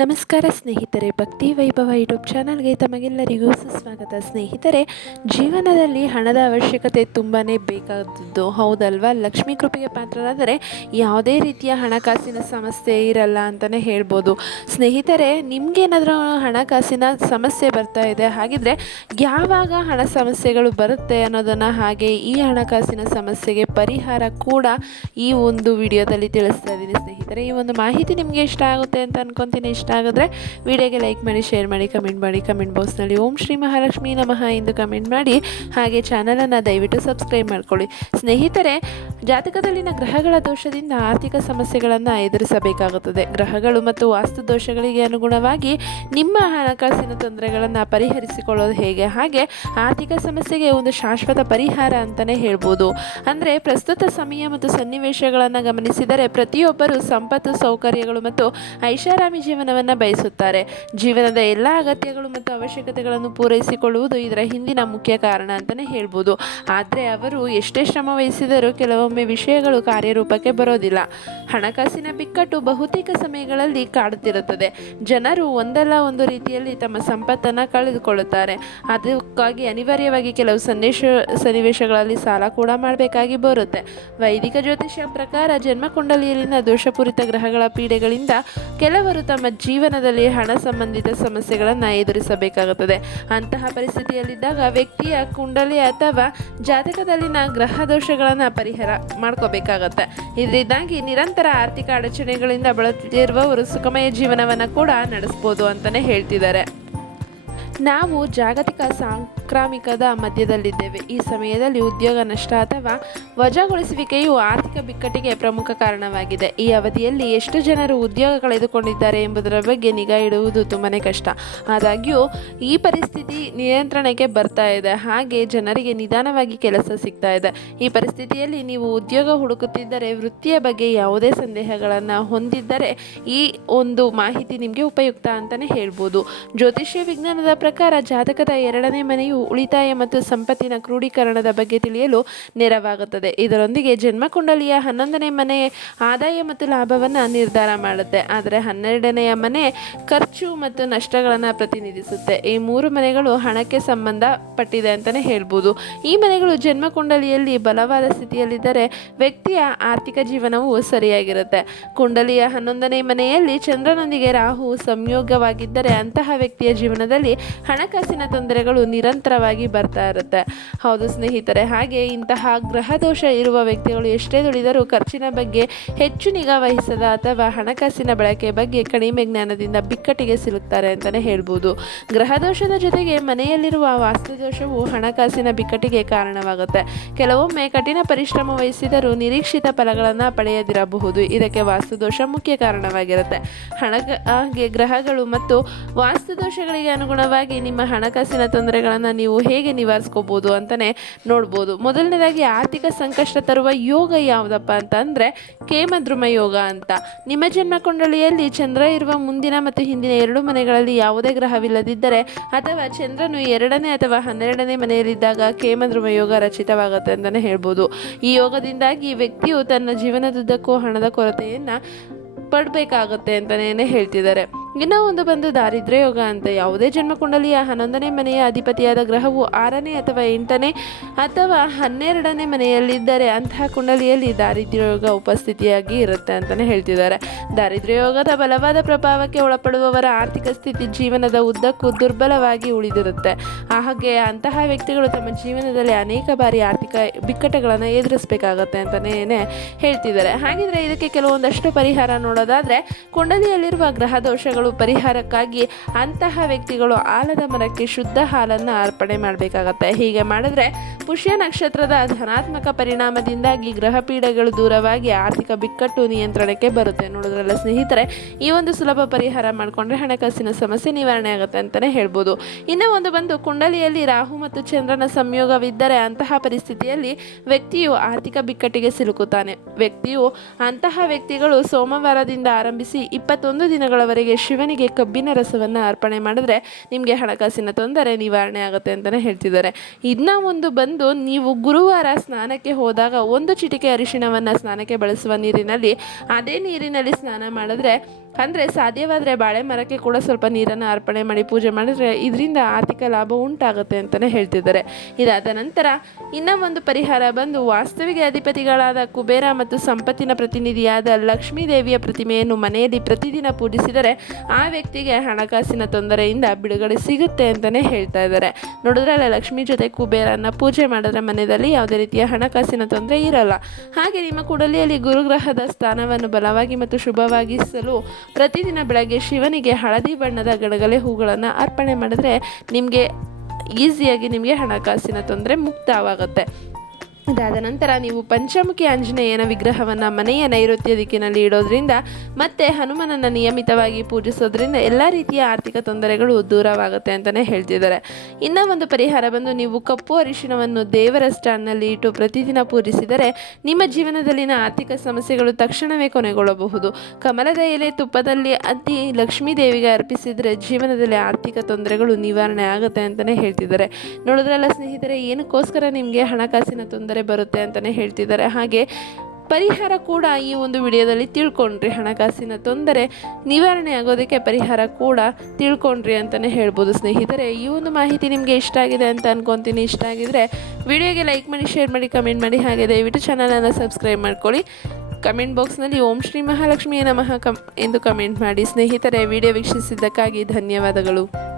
ನಮಸ್ಕಾರ ಸ್ನೇಹಿತರೆ, ಭಕ್ತಿ ವೈಭವ ಯೂಟ್ಯೂಬ್ ಚಾನಲ್ಗೆ ತಮಗೆಲ್ಲರಿಗೂ ಸುಸ್ವಾಗತ. ಸ್ನೇಹಿತರೆ, ಜೀವನದಲ್ಲಿ ಹಣದ ಅವಶ್ಯಕತೆ ತುಂಬಾ ಬೇಕಾದದ್ದು. ಹೌದಲ್ವಾ? ಲಕ್ಷ್ಮೀ ಕೃಪೆಗೆ ಪಾತ್ರರಾದರೆ ಯಾವುದೇ ರೀತಿಯ ಹಣಕಾಸಿನ ಸಮಸ್ಯೆ ಇರಲ್ಲ ಅಂತಲೇ ಹೇಳ್ಬೋದು. ಸ್ನೇಹಿತರೆ, ನಿಮಗೇನಾದರೂ ಹಣಕಾಸಿನ ಸಮಸ್ಯೆ ಬರ್ತಾ ಇದೆ? ಹಾಗಿದ್ರೆ ಯಾವಾಗ ಹಣ ಸಮಸ್ಯೆಗಳು ಬರುತ್ತೆ ಅನ್ನೋದನ್ನು ಹಾಗೆ ಈ ಹಣಕಾಸಿನ ಸಮಸ್ಯೆಗೆ ಪರಿಹಾರ ಕೂಡ ಈ ಒಂದು ವಿಡಿಯೋದಲ್ಲಿ ತಿಳಿಸ್ತಾ ಇದ್ದೀನಿ ಸ್ನೇಹಿತರೆ. ಈ ಒಂದು ಮಾಹಿತಿ ನಿಮಗೆ ಇಷ್ಟ ಆಗುತ್ತೆ ಅಂತ ಅನ್ಕೊತೀನಿ. ಇಷ್ಟ ಆಗಿದ್ರೆ ವಿಡಿಯೋಗೆ ಲೈಕ್ ಮಾಡಿ ಶೇರ್ ಮಾಡಿ ಕಮೆಂಟ್ ಮಾಡಿ ಕಮೆಂಟ್ ಬಾಕ್ಸ್ನಲ್ಲಿ ಓಂ ಶ್ರೀ ಮಹಾಲಕ್ಷ್ಮಿ ನಮಃ ಎಂದು ಕಮೆಂಟ್ ಮಾಡಿ. ಹಾಗೆ ಚಾನಲನ್ನು ದಯವಿಟ್ಟು ಸಬ್ಸ್ಕ್ರೈಬ್ ಮಾಡ್ಕೊಳ್ಳಿ. ಸ್ನೇಹಿತರೆ ಜಾತಕದಲ್ಲಿನ ಗ್ರಹಗಳ ದೋಷದಿಂದ ಆರ್ಥಿಕ ಸಮಸ್ಯೆಗಳನ್ನು ಎದುರಿಸಬೇಕಾಗುತ್ತದೆ. ಗ್ರಹಗಳು ಮತ್ತು ವಾಸ್ತು ದೋಷಗಳಿಗೆ ಅನುಗುಣವಾಗಿ ನಿಮ್ಮ ಹಣಕಾಸಿನ ತೊಂದರೆಗಳನ್ನು ಪರಿಹರಿಸಿಕೊಳ್ಳೋದು ಹೇಗೆ? ಹಾಗೆ ಆರ್ಥಿಕ ಸಮಸ್ಯೆಗೆ ಒಂದು ಶಾಶ್ವತ ಪರಿಹಾರ ಅಂತಲೇ ಹೇಳ್ಬೋದು. ಅಂದರೆ ಪ್ರಸ್ತುತ ಸಮಯ ಮತ್ತು ಸನ್ನಿವೇಶಗಳನ್ನು ಗಮನಿಸಿದರೆ ಪ್ರತಿಯೊಬ್ಬರು ಸಂಪತ್ತು, ಸೌಕರ್ಯಗಳು ಮತ್ತು ಐಷಾರಾಮಿ ಜೀವನವನ್ನು ಬಯಸುತ್ತಾರೆ. ಜೀವನದ ಎಲ್ಲ ಅಗತ್ಯಗಳು ಮತ್ತು ಅವಶ್ಯಕತೆಗಳನ್ನು ಪೂರೈಸಿಕೊಳ್ಳುವುದು ಇದರ ಹಿಂದಿನ ಮುಖ್ಯ ಕಾರಣ ಅಂತಲೇ ಹೇಳ್ಬೋದು. ಆದರೆ ಅವರು ಎಷ್ಟೇ ಶ್ರಮ ವಹಿಸಿದರೂ ಕೆಲವೊಮ್ಮೆ ವಿಷಯಗಳು ಕಾರ್ಯರೂಪಕ್ಕೆ ಬರೋದಿಲ್ಲ. ಹಣಕಾಸಿನ ಬಿಕ್ಕಟ್ಟು ಬಹುತೇಕ ಸಮಯಗಳಲ್ಲಿ ಕಾಡುತ್ತಿರುತ್ತದೆ. ಜನರು ಒಂದಲ್ಲ ಒಂದು ರೀತಿಯಲ್ಲಿ ತಮ್ಮ ಸಂಪತ್ತನ್ನು ಕಳೆದುಕೊಳ್ಳುತ್ತಾರೆ. ಅದಕ್ಕಾಗಿ ಅನಿವಾರ್ಯವಾಗಿ ಕೆಲವು ಸಂದೇಶ, ಸನ್ನಿವೇಶಗಳಲ್ಲಿ ಸಾಲ ಕೂಡ ಮಾಡಬೇಕಾಗಿ ಬರುತ್ತೆ. ವೈದಿಕ ಜ್ಯೋತಿಷ್ಯ ಪ್ರಕಾರ ಜನ್ಮಕುಂಡಲಿಯಲ್ಲಿನ ದೋಷಪೂರಿತ ಗ್ರಹಗಳ ಪೀಡೆಗಳಿಂದ ಕೆಲವರು ತಮ್ಮ ಜೀವನದಲ್ಲಿ ಹಣ ಸಂಬಂಧಿತ ಸಮಸ್ಯೆಗಳನ್ನು ಎದುರಿಸಬೇಕಾಗುತ್ತದೆ. ಅಂತಹ ಪರಿಸ್ಥಿತಿಯಲ್ಲಿದ್ದಾಗ ವ್ಯಕ್ತಿಯ ಕುಂಡಲಿ ಅಥವಾ ಜಾತಕದಲ್ಲಿನ ಗ್ರಹ ದೋಷಗಳನ್ನು ಪರಿಹಾರ ಮಾಡ್ಕೋಬೇಕಾಗತ್ತೆ. ಇದರಿಂದಾಗಿ ನಿರಂತರ ಆರ್ಥಿಕ ಅಡಚಣೆಗಳಿಂದ ಬಳಲುತ್ತಿರುವವರು ಸುಖಮಯ ಜೀವನವನ್ನು ಕೂಡ ನಡೆಸ್ಬೋದು ಅಂತಲೇ ಹೇಳ್ತಿದ್ದಾರೆ. ನಾವು ಜಾಗತಿಕ ಸಾಂಕ್ರಾಮಿಕದ ಮಧ್ಯದಲ್ಲಿದ್ದೇವೆ. ಈ ಸಮಯದಲ್ಲಿ ಉದ್ಯೋಗ ನಷ್ಟ ಅಥವಾ ವಜಾಗೊಳಿಸುವಿಕೆಯು ಆರ್ಥಿಕ ಬಿಕ್ಕಟ್ಟಿಗೆ ಪ್ರಮುಖ ಕಾರಣವಾಗಿದೆ. ಈ ಅವಧಿಯಲ್ಲಿ ಎಷ್ಟು ಜನರು ಉದ್ಯೋಗ ಕಳೆದುಕೊಂಡಿದ್ದಾರೆ ಎಂಬುದರ ಬಗ್ಗೆ ನಿಗಾ ಇಡುವುದು ತುಂಬಾ ಕಷ್ಟ. ಆದಾಗ್ಯೂ, ಈ ಪರಿಸ್ಥಿತಿ ನಿಯಂತ್ರಣಕ್ಕೆ ಬರ್ತಾ ಇದೆ. ಹಾಗೆ ಜನರಿಗೆ ನಿಧಾನವಾಗಿ ಕೆಲಸ ಸಿಗ್ತಾ ಇದೆ. ಈ ಪರಿಸ್ಥಿತಿಯಲ್ಲಿ ನೀವು ಉದ್ಯೋಗ ಹುಡುಕುತ್ತಿದ್ದರೆ ವೃತ್ತಿಯ ಬಗ್ಗೆ ಯಾವುದೇ ಸಂದೇಹಗಳನ್ನು ಹೊಂದಿದ್ದರೆ ಈ ಒಂದು ಮಾಹಿತಿ ನಿಮಗೆ ಉಪಯುಕ್ತ ಅಂತಲೇ ಹೇಳ್ಬೋದು. ಜ್ಯೋತಿಷ್ಯ ವಿಜ್ಞಾನದ ಪ್ರಕಾರ ಜಾತಕದ ಎರಡನೇ ಮನೆಯು ಉಳಿತಾಯ ಮತ್ತು ಸಂಪತ್ತಿನ ಕ್ರೋಢೀಕರಣದ ಬಗ್ಗೆ ತಿಳಿಯಲು ನೆರವಾಗುತ್ತದೆ. ಇದರೊಂದಿಗೆ ಜನ್ಮಕುಂಡಲಿಯ ಹನ್ನೊಂದನೇ ಮನೆ ಆದಾಯ ಮತ್ತು ಲಾಭವನ್ನು ನಿರ್ಧಾರ ಮಾಡುತ್ತೆ. ಆದರೆ ಹನ್ನೆರಡನೆಯ ಮನೆ ಖರ್ಚು ಮತ್ತು ನಷ್ಟಗಳನ್ನು ಪ್ರತಿನಿಧಿಸುತ್ತೆ. ಈ ಮೂರು ಮನೆಗಳು ಹಣಕ್ಕೆ ಸಂಬಂಧಪಟ್ಟಿದೆ ಅಂತಲೇ ಹೇಳ್ಬೋದು. ಈ ಮನೆಗಳು ಜನ್ಮಕುಂಡಲಿಯಲ್ಲಿ ಬಲವಾದ ಸ್ಥಿತಿಯಲ್ಲಿದ್ದರೆ ವ್ಯಕ್ತಿಯ ಆರ್ಥಿಕ ಜೀವನವು ಸರಿಯಾಗಿರುತ್ತೆ. ಕುಂಡಲಿಯ ಹನ್ನೊಂದನೇ ಮನೆಯಲ್ಲಿ ಚಂದ್ರನೊಂದಿಗೆ ರಾಹು ಸಂಯೋಗವಾಗಿದ್ದರೆ ಅಂತಹ ವ್ಯಕ್ತಿಯ ಜೀವನದಲ್ಲಿ ಹಣಕಾಸಿನ ತೊಂದರೆಗಳು ನಿರಂತರವಾಗಿ ಬರ್ತಾ ಇರುತ್ತೆ. ಹೌದು ಸ್ನೇಹಿತರೆ, ಹಾಗೆ ಇಂತಹ ಗ್ರಹ ದೋಷ ಇರುವ ವ್ಯಕ್ತಿಗಳು ಎಷ್ಟೇ ದುಡಿದರೂ ಖರ್ಚಿನ ಬಗ್ಗೆ ಹೆಚ್ಚು ನಿಗಾ ವಹಿಸದ ಅಥವಾ ಹಣಕಾಸಿನ ಬಳಕೆ ಬಗ್ಗೆ ಕಡಿಮೆ ಜ್ಞಾನದಿಂದ ಬಿಕ್ಕಟ್ಟಿಗೆ ಸಿಲುಕ್ತಾರೆ ಅಂತಲೇ ಹೇಳ್ಬೋದು. ಗ್ರಹ ದೋಷದ ಜೊತೆಗೆ ಮನೆಯಲ್ಲಿರುವ ವಾಸ್ತು ದೋಷವು ಹಣಕಾಸಿನ ಬಿಕ್ಕಟ್ಟಿಗೆ ಕಾರಣವಾಗುತ್ತೆ. ಕೆಲವೊಮ್ಮೆ ಕಠಿಣ ಪರಿಶ್ರಮ ವಹಿಸಿದರೂ ನಿರೀಕ್ಷಿತ ಫಲಗಳನ್ನು ಪಡೆಯದಿರಬಹುದು. ಇದಕ್ಕೆ ವಾಸ್ತುದೋಷ ಮುಖ್ಯ ಕಾರಣವಾಗಿರುತ್ತೆ. ಹಣಗೆ ಗ್ರಹಗಳು ಮತ್ತು ವಾಸ್ತುದೋಷಗಳಿಗೆ ಅನುಗುಣವಾಗಿ ನಿಮ್ಮ ಹಣಕಾಸಿನ ತೊಂದರೆಗಳನ್ನು ನೀವು ಹೇಗೆ ನಿವಾರಿಸ್ಕೋಬೋದು ಅಂತಲೇ ನೋಡ್ಬೋದು. ಮೊದಲನೇದಾಗಿ ಆರ್ಥಿಕ ಸಂಕಷ್ಟ ತರುವ ಯೋಗ ಯಾವುದಪ್ಪ ಅಂತ ಅಂದರೆ ಕೇಮದ್ರುಮ ಯೋಗ ಅಂತ. ನಿಮ್ಮ ಜನ್ಮ ಕೊಂಡಳಿಯಲ್ಲಿ ಚಂದ್ರ ಇರುವ ಮುಂದಿನ ಮತ್ತು ಹಿಂದಿನ ಎರಡು ಮನೆಗಳಲ್ಲಿ ಯಾವುದೇ ಗ್ರಹವಿಲ್ಲದಿದ್ದರೆ ಅಥವಾ ಚಂದ್ರನು ಎರಡನೇ ಅಥವಾ ಹನ್ನೆರಡನೇ ಮನೆಯಲ್ಲಿದ್ದಾಗ ಕೇಮದ್ರುಮ ಯೋಗ ರಚಿತವಾಗುತ್ತೆ ಅಂತಲೇ ಹೇಳ್ಬೋದು. ಈ ಯೋಗದಿಂದಾಗಿ ವ್ಯಕ್ತಿಯು ತನ್ನ ಜೀವನದುದ್ದಕ್ಕೂ ಹಣದ ಕೊರತೆಯನ್ನು ಪಡಬೇಕಾಗುತ್ತೆ ಅಂತಲೇ ಹೇಳ್ತಿದ್ದಾರೆ. ಇನ್ನೂ ಒಂದು ಬಂದು ದಾರಿದ್ರ ಯೋಗ ಅಂತ ಯಾವುದೇ ಜನ್ಮಕುಂಡಲಿಯ ಹನ್ನೊಂದನೇ ಮನೆಯ ಅಧಿಪತಿಯಾದ ಗ್ರಹವು ಆರನೇ ಅಥವಾ ಎಂಟನೇ ಅಥವಾ ಹನ್ನೆರಡನೇ ಮನೆಯಲ್ಲಿದ್ದರೆ ಅಂತಹ ಕುಂಡಲಿಯಲ್ಲಿ ದಾರಿದ್ರ ಯೋಗ ಉಪಸ್ಥಿತಿಯಾಗಿ ಇರುತ್ತೆ ಅಂತಲೇ ಹೇಳ್ತಿದ್ದಾರೆ. ದಾರಿದ್ರ್ಯ ಯೋಗದ ಬಲವಾದ ಪ್ರಭಾವಕ್ಕೆ ಒಳಪಡುವವರ ಆರ್ಥಿಕ ಸ್ಥಿತಿ ಜೀವನದ ಉದ್ದಕ್ಕೂ ದುರ್ಬಲವಾಗಿ ಉಳಿದಿರುತ್ತೆ. ಹಾಗೆ ಅಂತಹ ವ್ಯಕ್ತಿಗಳು ತಮ್ಮ ಜೀವನದಲ್ಲಿ ಅನೇಕ ಬಾರಿ ಆರ್ಥಿಕ ಬಿಕ್ಕಟ್ಟುಗಳನ್ನು ಎದುರಿಸಬೇಕಾಗತ್ತೆ ಅಂತಲೇ ಹೇಳ್ತಿದ್ದಾರೆ. ಹಾಗಿದ್ರೆ ಇದಕ್ಕೆ ಕೆಲವೊಂದಷ್ಟು ಪರಿಹಾರ ನೋಡೋದಾದರೆ ಕುಂಡಲಿಯಲ್ಲಿರುವ ಗ್ರಹ ದೋಷಗಳು ಪರಿಹಾರಕ್ಕಾಗಿ ಅಂತಹ ವ್ಯಕ್ತಿಗಳು ಆಲದ ಮರಕ್ಕೆ ಶುದ್ಧ ಹಾಲನ್ನು ಅರ್ಪಣೆ ಮಾಡಬೇಕಾಗತ್ತೆ. ಹೀಗೆ ಮಾಡಿದ್ರೆ ಪುಷ್ಯ ನಕ್ಷತ್ರದ ಧನಾತ್ಮಕ ಪರಿಣಾಮದಿಂದಾಗಿ ಗ್ರಹ ಪೀಡೆಗಳು ದೂರವಾಗಿ ಆರ್ಥಿಕ ಬಿಕ್ಕಟ್ಟು ನಿಯಂತ್ರಣಕ್ಕೆ ಬರುತ್ತೆ. ನೋಡೋದ್ರಲ್ಲ ಸ್ನೇಹಿತರೆ, ಈ ಒಂದು ಸುಲಭ ಪರಿಹಾರ ಮಾಡಿಕೊಂಡ್ರೆ ಹಣಕಾಸಿನ ಸಮಸ್ಯೆ ನಿವಾರಣೆ ಆಗುತ್ತೆ ಅಂತಲೇ ಹೇಳ್ಬೋದು. ಇನ್ನೂ ಒಂದು ಬಂದು, ಕುಂಡಲಿಯಲ್ಲಿ ರಾಹು ಮತ್ತು ಚಂದ್ರನ ಸಂಯೋಗವಿದ್ದರೆ ಅಂತಹ ಪರಿಸ್ಥಿತಿಯಲ್ಲಿ ವ್ಯಕ್ತಿಯು ಆರ್ಥಿಕ ಬಿಕ್ಕಟ್ಟಿಗೆ ಸಿಲುಕುತ್ತಾನೆ. ವ್ಯಕ್ತಿಯು ಅಂತಹ ವ್ಯಕ್ತಿಗಳು ಸೋಮವಾರದಿಂದ ಆರಂಭಿಸಿ ಇಪ್ಪತ್ತೊಂದು ದಿನಗಳವರೆಗೆ ಶಿವನಿಗೆ ಕಬ್ಬಿನ ರಸವನ್ನು ಅರ್ಪಣೆ ಮಾಡಿದ್ರೆ ನಿಮಗೆ ಹಣಕಾಸಿನ ತೊಂದರೆ ನಿವಾರಣೆ ಆಗುತ್ತೆ ಅಂತಲೇ ಹೇಳ್ತಿದ್ದಾರೆ. ಇದನ್ನ ಒಂದು ಬಂದು ನೀವು ಗುರುವಾರ ಸ್ನಾನಕ್ಕೆ ಹೋದಾಗ ಒಂದು ಚಿಟಿಕೆ ಅರಿಶಿಣವನ್ನು ಸ್ನಾನಕ್ಕೆ ಬಳಸುವ ನೀರಿನಲ್ಲಿ, ಅದೇ ನೀರಿನಲ್ಲಿ ಸ್ನಾನ ಮಾಡಿದ್ರೆ, ಅಂದರೆ ಸಾಧ್ಯವಾದರೆ ಬಾಳೆ ಮರಕ್ಕೆ ಕೂಡ ಸ್ವಲ್ಪ ನೀರನ್ನು ಅರ್ಪಣೆ ಮಾಡಿ ಪೂಜೆ ಮಾಡಿದರೆ ಇದರಿಂದ ಆರ್ಥಿಕ ಲಾಭ ಉಂಟಾಗುತ್ತೆ ಅಂತಲೇ ಹೇಳ್ತಿದ್ದಾರೆ. ಇದಾದ ನಂತರ ಇನ್ನೂ ಒಂದು ಪರಿಹಾರ ಬಂದು ವಾಸ್ತವಿಗೆ ಅಧಿಪತಿಗಳಾದ ಕುಬೇರ ಮತ್ತು ಸಂಪತ್ತಿನ ಪ್ರತಿನಿಧಿಯಾದ ಲಕ್ಷ್ಮೀ ದೇವಿಯ ಪ್ರತಿಮೆಯನ್ನು ಮನೆಯಲ್ಲಿ ಪ್ರತಿದಿನ ಪೂಜಿಸಿದರೆ ಆ ವ್ಯಕ್ತಿಗೆ ಹಣಕಾಸಿನ ತೊಂದರೆಯಿಂದ ಬಿಡುಗಡೆ ಸಿಗುತ್ತೆ ಅಂತಲೇ ಹೇಳ್ತಾ ಇದ್ದಾರೆ. ನೋಡಿದ್ರಲ್ಲ, ಲಕ್ಷ್ಮಿ ಜೊತೆ ಕುಬೇರನ್ನ ಪೂಜೆ ಮಾಡಿದ್ರೆ ಮನೆಯಲ್ಲಿ ಯಾವುದೇ ರೀತಿಯ ಹಣಕಾಸಿನ ತೊಂದರೆ ಇರಲ್ಲ. ಹಾಗೆ ನಿಮ್ಮ ಕುಡಲಿಯಲ್ಲಿ ಗುರುಗ್ರಹದ ಸ್ಥಾನವನ್ನು ಬಲವಾಗಿ ಮತ್ತು ಶುಭವಾಗಿಸಲು ಪ್ರತಿದಿನ ಬೆಳಗ್ಗೆ ಶಿವನಿಗೆ ಹಳದಿ ಬಣ್ಣದ ಗಡಗಲೆ ಹೂಗಳನ್ನು ಅರ್ಪಣೆ ಮಾಡಿದ್ರೆ ನಿಮಗೆ ಈಸಿಯಾಗಿ ನಿಮಗೆ ಹಣಕಾಸಿನ ತೊಂದರೆ ಮುಕ್ತವಾಗುತ್ತೆ. ಇದಾದ ನಂತರ ನೀವು ಪಂಚಮುಖಿ ಆಂಜನೇಯನ ವಿಗ್ರಹವನ್ನು ಮನೆಯ ನೈಋತ್ಯ ದಿಕ್ಕಿನಲ್ಲಿ ಇಡೋದ್ರಿಂದ ಮತ್ತೆ ಹನುಮನನ್ನು ನಿಯಮಿತವಾಗಿ ಪೂಜಿಸೋದ್ರಿಂದ ಎಲ್ಲ ರೀತಿಯ ಆರ್ಥಿಕ ತೊಂದರೆಗಳು ದೂರವಾಗುತ್ತೆ ಅಂತಲೇ ಹೇಳ್ತಿದ್ದಾರೆ. ಇನ್ನೂ ಒಂದು ಪರಿಹಾರ ಬಂದು ನೀವು ಕಪ್ಪು ಅರಿಶಿಣವನ್ನು ದೇವರ ಸ್ಟ್ಯಾಂಡ್ನಲ್ಲಿ ಇಟ್ಟು ಪ್ರತಿದಿನ ಪೂಜಿಸಿದರೆ ನಿಮ್ಮ ಜೀವನದಲ್ಲಿನ ಆರ್ಥಿಕ ಸಮಸ್ಯೆಗಳು ತಕ್ಷಣವೇ ಕೊನೆಗೊಳ್ಳಬಹುದು. ಕಮಲದ ಎಲೆ ತುಪ್ಪದಲ್ಲಿ ಅತಿ ಲಕ್ಷ್ಮೀ ದೇವಿಗೆ ಅರ್ಪಿಸಿದರೆ ಜೀವನದಲ್ಲಿ ಆರ್ಥಿಕ ತೊಂದರೆಗಳು ನಿವಾರಣೆ ಆಗುತ್ತೆ ಅಂತಲೇ ಹೇಳ್ತಿದ್ದಾರೆ. ನೋಡಿದ್ರಲ್ಲ ಸ್ನೇಹಿತರೆ, ಏನಕ್ಕೋಸ್ಕರ ನಿಮಗೆ ಹಣಕಾಸಿನ ತೊಂದರೆ ಬರುತ್ತೆ ಅಂತಲೇ ಹೇಳ್ತಿದ್ದಾರೆ. ಹಾಗೆ ಪರಿಹಾರ ಕೂಡ ಈ ಒಂದು ವಿಡಿಯೋದಲ್ಲಿ ತಿಳ್ಕೊಂಡ್ರಿ. ಹಣಕಾಸಿನ ತೊಂದರೆ ನಿವಾರಣೆ ಆಗೋದಕ್ಕೆ ಪರಿಹಾರ ಕೂಡ ತಿಳ್ಕೊಂಡ್ರಿ ಅಂತಲೇ ಹೇಳ್ಬೋದು ಸ್ನೇಹಿತರೆ. ಈ ಒಂದು ಮಾಹಿತಿ ನಿಮಗೆ ಇಷ್ಟ ಆಗಿದೆ ಅಂತ ಅನ್ಕೊತೀನಿ. ಇಷ್ಟ ಆಗಿದರೆ ವಿಡಿಯೋಗೆ ಲೈಕ್ ಮಾಡಿ ಶೇರ್ ಮಾಡಿ ಕಮೆಂಟ್ ಮಾಡಿ. ಹಾಗೆ ದಯವಿಟ್ಟು ಚಾನಲನ್ನು ಸಬ್ಸ್ಕ್ರೈಬ್ ಮಾಡ್ಕೊಳ್ಳಿ. ಕಮೆಂಟ್ ಬಾಕ್ಸ್ನಲ್ಲಿ ಓಂ ಶ್ರೀ ಮಹಾಲಕ್ಷ್ಮಿಯ ನಮಃ ಕಮ್ ಎಂದು ಕಮೆಂಟ್ ಮಾಡಿ. ಸ್ನೇಹಿತರೆ, ವಿಡಿಯೋ ವೀಕ್ಷಿಸಿದ್ದಕ್ಕಾಗಿ ಧನ್ಯವಾದಗಳು.